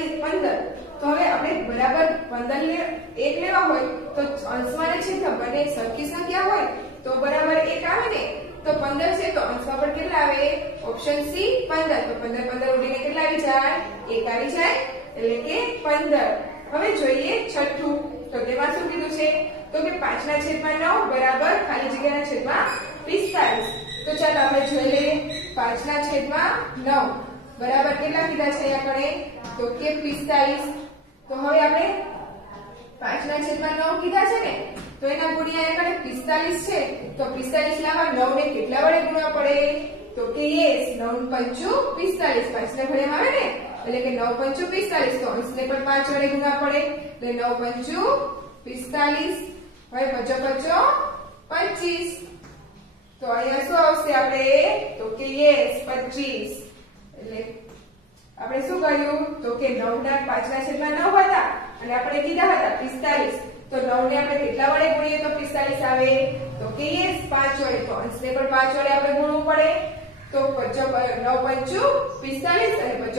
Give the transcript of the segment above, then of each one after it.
15 तो હવે આપણે બરાબર 15 ને 1 લેવા હોય તો અંશમાં અને છેદમાં બંને સરખી સંખ્યા હોય તો બરાબર 1 આવે ને તો 15 છે તો અંશમાં પણ કેટલા આવે ઓપ્શન સી 15 તો 15 15 ઉડીને કેટલા આવી જાય 1 આવી જાય એટલે કે 15 હવે જોઈએ છઠ્ઠું તો તેમાં શું કીધું છે તો કે 5/9 બરાબર ખાલી જગ્યાના છેદમાં 45 તો ચાલો આપણે જોઈ લઈએ 5/9 બરાબર કેટલા કીધા છે આપણે તો કે 45 તો હવે આપણે 5/9 કીધા છે ને તો એના ગુણ્યા આપણે 45 છે તો 45 લાવવા 9 ને કેટલા વડે ગુણવા પડે તો કે યસ 9 5 45 5 ને ઘડિયામાં આવે ને એટલે કે 9 5 45 તો અંશને પણ 5 વડે ગુણવા પડે એટલે 9 5 45 હવે 5 25 તો અહીંયા શું આવશે આપણે તો કે યસ 25 એટલે આપણે શું કર્યું તો કે 9 ના 5/9 હતા અને આપણે કીધા હતા 45 તો 9 ને આપણે કેટલા વડે ગુણીએ તો 45 આવે તો કે યસ 5 વડે તો અંશને પણ 5 વડે આપણે ગુણવું પડે તો 9 5 45 અને 5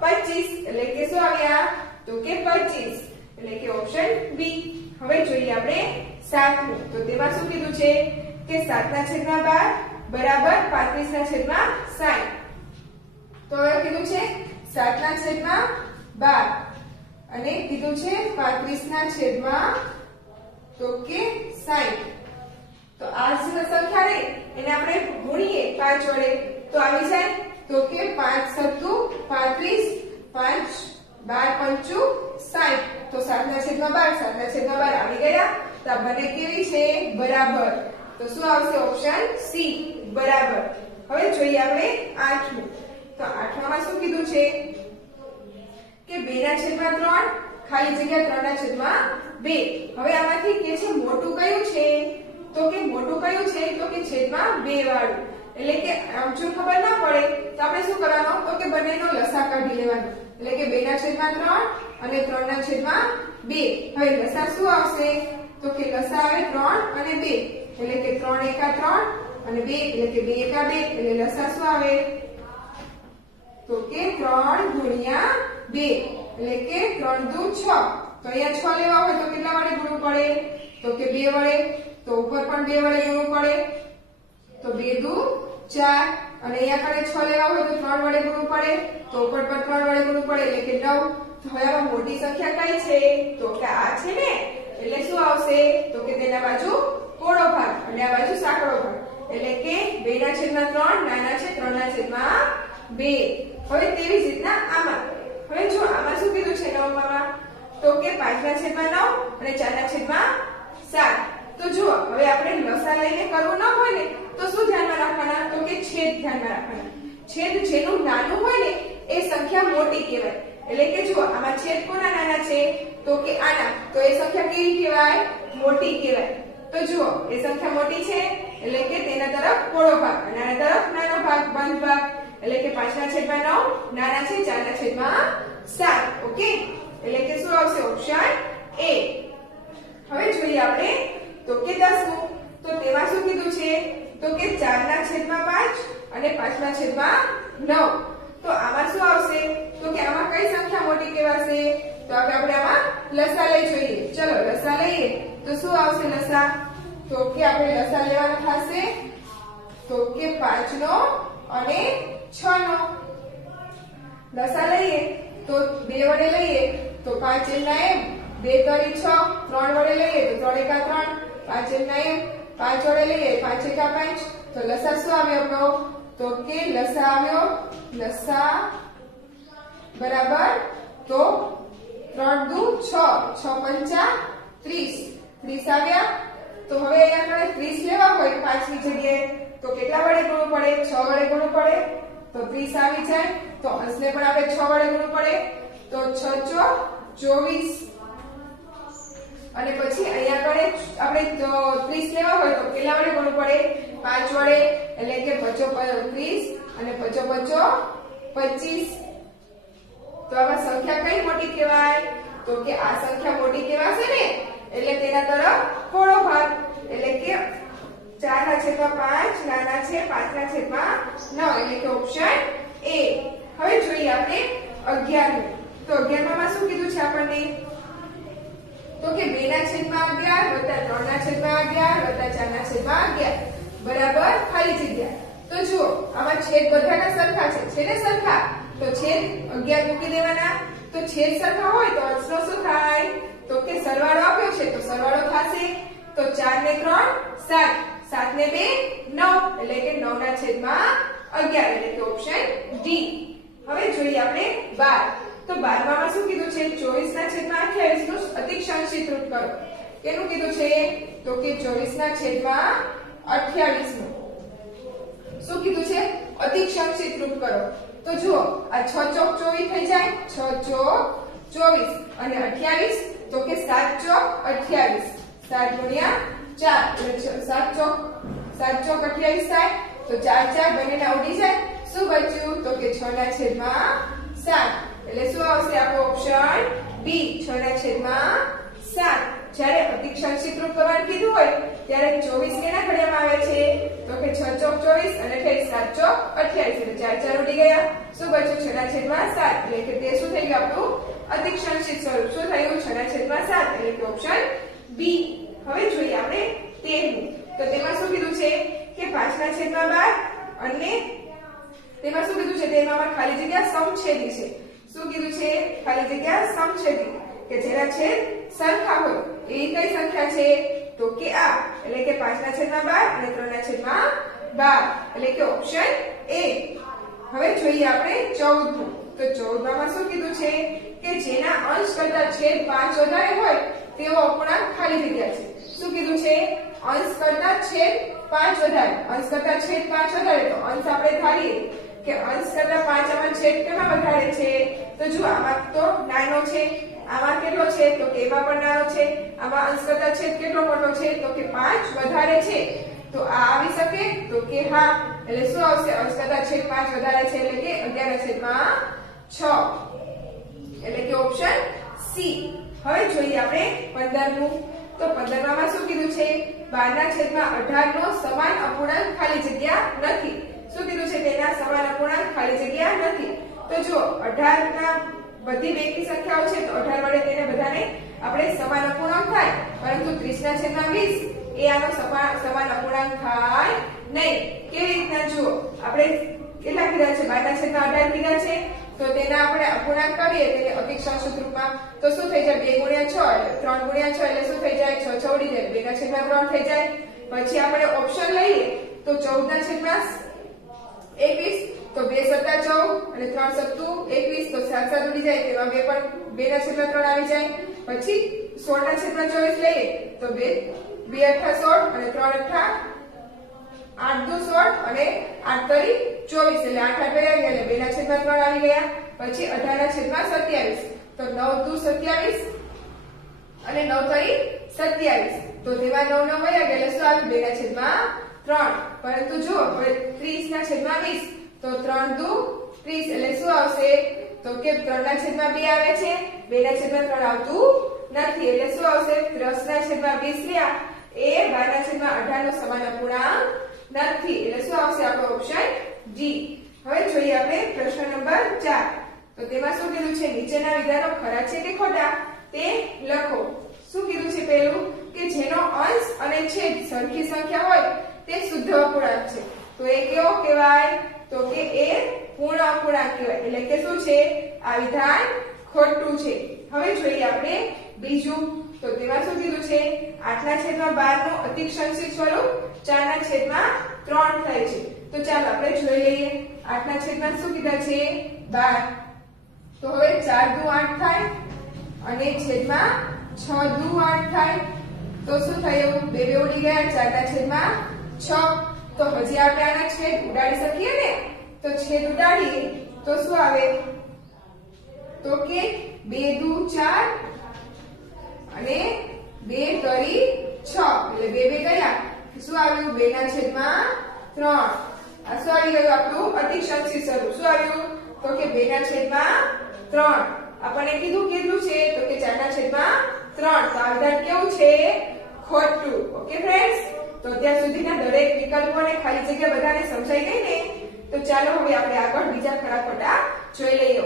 25 એટલે કે શું આવ્યા તો કે 25 એટલે કે ઓપ્શન બી હવે જોઈએ આપણે 7મું તો તેમાં શું કીધું છે કે 7/12 બરાબર 35/60 તો હવે કીધું છે 7/12 અને કીધું છે 35/60 તો કે 60 તો આ સંખ્યા રે એને આપણે ગુણીએ 5 વડે તો આવી જાય તો કે 5 સત્તુ 35 5 12 5 60 તો 7/12 7/12 આવી ગયા તો આ બંને કેવી છે બરાબર તો શું આવશે ઓપ્શન સી બરાબર હવે જોઈએ આપણે 8મું તો 8માં શું કીધું છે કે 2/3 ખાલી જગ્યા 3/2 હવે આમાંથી કે છે મોટું કયું છે તો કે મોટું કયું છે તો કે છેદમાં 2 વાળું એટલે કે આમ જો ખબર ના પડે તો આપણે શું કરવાનું તો કે બંનેનો લસા કાઢી લેવાનો એટલે કે 2/3 અને 3/2 હવે લસા શું આવશે તો કે લસા આવે 3 અને 2 એટલે કે 3 એકા 3 અને 2 એટલે કે 2 એકા 2 એટલે લસા શું આવે તો કે 3 ગુણ્યા 2 એટલે કે 3 દુ 6 તો અહીંયા 6 લેવા હોય તો કેટલા વડે ગુણવું પડે તો કે 2 વડે તો ઉપર પણ 2 વડે ગુણવું પડે તો 2 દુ 4 અને અહીંયા કડે 6 લેવા હોય તો 3 વડે ગુણવું પડે તો ઉપર પણ 3 વડે ગુણવું પડે એટલે કે 9 તો હવે આમાં મોટી સંખ્યા કઈ છે તો કે આ છે ને એટલે શું આવશે તો કે તેના બાજુ કોડો ભાગ અને આ બાજુ સાંકડો ભાગ એટલે કે 2/3 નાના છે 3/2 હવે તેવી જ રીતના આમાં હવે જો આમાં શું કીધું છે 9માં તો કે 5/9 અને 4/7 તો જુઓ હવે આપણે લસા લઈને કરવું ન હોય ને તો શું ધ્યાનમાં રાખવાના તો કે છેદ ધ્યાનમાં રાખવાના છેદ જેનું નાનું હોય ને એ સંખ્યા મોટી કહેવાય એટલે કે જુઓ આમાં છેદ કોના નાના છે તો કે આના તો એ સંખ્યા કેવી કહેવાય મોટી કહેવાય તો જુઓ એ સંખ્યા મોટી છે એટલે કે તેના તરફ કોળો ભાગ અને આના તરફ નાનો ભાગ બંધ ભાગ એટલે કે 5/9 નાના છે 4/7 ઓકે એટલે કે શું આવશે ઓપ્શન એ હવે જોઈએ આપણે તો કે 10મું તો તેમાં શું કીધું છે તો કે 4/5 અને 5/9 તો આમાં શું આવશે તો કે આમાં કઈ સંખ્યા મોટી કહેવાશે તો આપણે આમાં લસા લઈ જોઈએ ચલો લસા લઈએ તો શું આવશે લસા તો કે આપણે લસા લેવાનો થશે તો કે 5 નો અને 6 નો લસા લઈએ તો 2 વડે લઈએ તો 5 એમના એમ 2 તરી 6 3 વડે લઈએ તો 3 એકા 3 5 એમના એમ 5 વડે લઈએ 5 એકા 5 તો લસા શું આવ્યો આપણો તો કે લસા આવ્યો લસા બરાબર તો 3 દુ 6 6 પંચા 30 આવ્યા તો હવે અહીંયા આપણે 30 લેવા હોય 5 ની જગ્યાએ તો કેટલા વડે ગુણવું પડે 6 વડે ગુણવું પડે તો 30 આવી જાય તો અંશને પણ આપણે 6 વડે ગુણવું પડે તો 6 ચોક 24 અને પછી અહીંયા આપણે 30 લેવા હોય તો કેટલા વડે ગુણવું પડે 5 વડે એટલે કે 5 30 અને 5 25 તો આમાં સંખ્યા કઈ મોટી કહેવાય તો કે આ સંખ્યા મોટી કહેવાશે ને એટલે તેના તરફ કોળો ભાગ એટલે કે 4/5 નાના છે 5/9 એટલે કે ઓપ્શન એ હવે જોઈએ આપણે 11મું તો 11 માં શું કીધું છે આપણને? તો કે 2/11 વત્તા 3/11 વત્તા 4/11 બરાબર ખાલી જગ્યા. તો જુઓ આમાં છેદ બધાના સરખા છે ને સરખા, તો છેદ 11 મૂકી દેવાના. તો છેદ સરખા હોય તો અંશનો શું થાય? તો કે સરવાળો આપ્યો છે તો સરવાળો થશે. તો 4 ને 3 7, 7 ને 2 9, એટલે કે 9/11 એટલે કે ઓપ્શન ડી. હવે જોઈએ આપણે 12. તો 12 માં શું કીધું છે? 24/28 નું અધિક સંક્ષિપ્ત રૂપ કરો. કેનું કીધું છે? તો કે 24/28 નું શું કીધું છે? અધિક સંક્ષિપ્ત રૂપ કરો. તો જુઓ આ 6 ચોક 24 થઈ જાય, 6 ચોક 24 અને 28 તો કે 7 ચોક 28, 7 ગુણ્યા 4 એટલે 7 ચોક 28 થાય. તો 4 4 બંનેના ઉડી જાય. શું બચ્યું? તો કે 6/7 એટલે શું આવશે આપણો ઓપ્શન બી 6/7. જ્યારે અધિક સંક્ષિપ્ત રૂપ કરવાનું કીધું હોય ત્યારે 24 કેના ઘડિયામાં આવે છે? તો કે 6 ચોક 24 અને 7 ચોક 28 એટલે 4 4 ઉડી ગયા. શું બચ્યું? 6/7 એટલે કે તે શું થઈ ગયું આપણું અધિક સંક્ષિપ્ત સ્વરૂપ. શું થયું? 6/7 એટલે કે ઓપ્શન બી. હવે જોઈએ આપણે 13. તો તેમાં શું કીધું છે કે 5/12 અને તેમાં શું કીધું છે? તેમાં ખાલી જગ્યા સમછેદી છે. શું કીધું છે? ખાલી જગ્યા સમછેદી કે જેના છેદ સરખા હોય એવી કઈ સંખ્યા છે? તો કે આ એટલે કે 5/12 અને 3/12 એટલે કે ઓપ્શન એ. હવે જોઈએ આપણે 14. તો 14 માં શું કીધું છે કે જેના અંશ કરતા છેદ 5 વધારે હોય તેવો અપૂર્ણાંક ખાલી જગ્યા છે. શું કીધું છે? અંશ કરતા છેદ 5 વધારે. અંશ કરતા છેદ 5 વધારે તો અંશ આપણે ધારીએ કે અંશ કરતા 5 આમાં છેદ કેમાં વધારે છે? તો જો આમાં તો નાનો છે, આમાં કેટલો છે? તો કે એમાં પણ નાનો છે. આમાં અંશ કરતા છેદ કેટલો મોટો છે? તો કે 5 વધારે છે. તો આ આવી શકે? તો કે હા. એટલે શું આવશે? અંશ કરતા છેદ 5 વધારે છે એટલે કે 11/6 એટલે કે ઓપ્શન સી. હવે જોઈએ આપણે 15 નું. તો 15 માં શું કીધું છે? 12/18 નો સમાન અપૂર્ણાંક ખાલી જગ્યા નથી. શું કીધું છે? તેના સમાન અપૂર્ણાંક ખાલી જગ્યા નથી. તો જો 18 ના બધી બેકી સંખ્યાઓ છે તો 18 વડે તેને બધાને આપણે સમાન અપૂર્ણાંક થાય, પરંતુ 30/20 એ આનો સમાન અપૂર્ણાંક થાય નહીં. કેવી રીતના? જુઓ આપણે કેટલા કીધા છે? 12/18 કીધા છે. તો તેના આપણે અપૂર્ણાંક કરીએ તેને અધિક સંક્ષિપ્ત રૂપમાં તો શું થઈ જાય? 2 × 6 એટલે 3 × 6 એટલે શું થઈ જાય? 6 6 ઉડી જાય, 2/3 થઈ જાય. પછી આપણે ઓપ્શન લઈએ તો 14/21 તો 2 × 7 = 14 અને 3 × 7 = 21 તો 7 7 ઉડી જાય. તેમાં 2/3 આવી જાય. પછી 16/24 લઈએ તો 2 8 16 અને 3 8 8 2 16 અને 8 3 24 એટલે 8 8 ગયા એટલે 2/3 આવી ગયા. પછી 18/27 તો 9 2 27 અને 9 3 27 તો તેમાં 9 9 વયા ગયા એટલે શું આવ્યું? 2/3. પરંતુ જો હવે 30/20 તો 3 2 30 એટલે શું આવશે? તો કે 3/2 આવે છે, 2/3 આવતું નથી એટલે શું આવશે? 10/20 લ્યા એ 12/18 નો સમાન અપૂર્ણાંક નથી એટલે શું આવશે આપણો ઓપ્શન ડી. હવે જોઈએ આપણે પ્રશ્ન નંબર 4. તો તેમાં શું કીધું છે? નીચેના વિધાનો ખરા છે કે ખોટા તે લખો. શું કીધું છે? પહેલું કે જેનો અંશ અને છેદ સરખી સંખ્યા હોય તે શુદ્ધ અપૂર્ણાંક છે. તો એ કેવો કહેવાય? તો કે એ પૂર્ણ અપૂર્ણાંક કહેવાય. એટલે કે શું છે? આ વિધાન ખોટું છે. હવે જોઈએ આપણે બીજું. તો તેમાં શું કીધું છે? 8/12 નો અધિક સંક્ષિપ્ત સ્વરૂપ 4/3 થાય છે. તો ચાલો આપણે જોઈ લઈએ. 8/12 શું કીધા છે? 12. તો હવે 4 દુ 8 થાય અને છેદમાં 6 દુ 8 થાય. તો શું થયું? 2 ઉડી ગયા. 4/6. તો હજી આપણે આના છેદ ઉડાડી શકીએ ને? તો છેદ ઉડાડીએ તો શું આવે? તો કે 2 દુ 4 અને 2 તરી 6 એટલે 2 ગયા. શું આવ્યું? 2/3. આ શું આવી ગયું? આપણું અધિક સંક્ષિપ્ત સ્વરૂપ. શું આવ્યું? તો કે 2/3. આપણને કેટલું છે? તો કે 4/3. તો આ વિધાન કેવું છે? ખોટું. ઓકે ફ્રેન્ડ્સ, તો અત્યાર સુધીના દરેક વિકલ્પો અને ખાલી જગ્યા બધાને સમજાઈ ગઈ ને? તો ચાલો હવે આપણે આગળ બીજા ખરા ખોટા જોઈ લઈએ.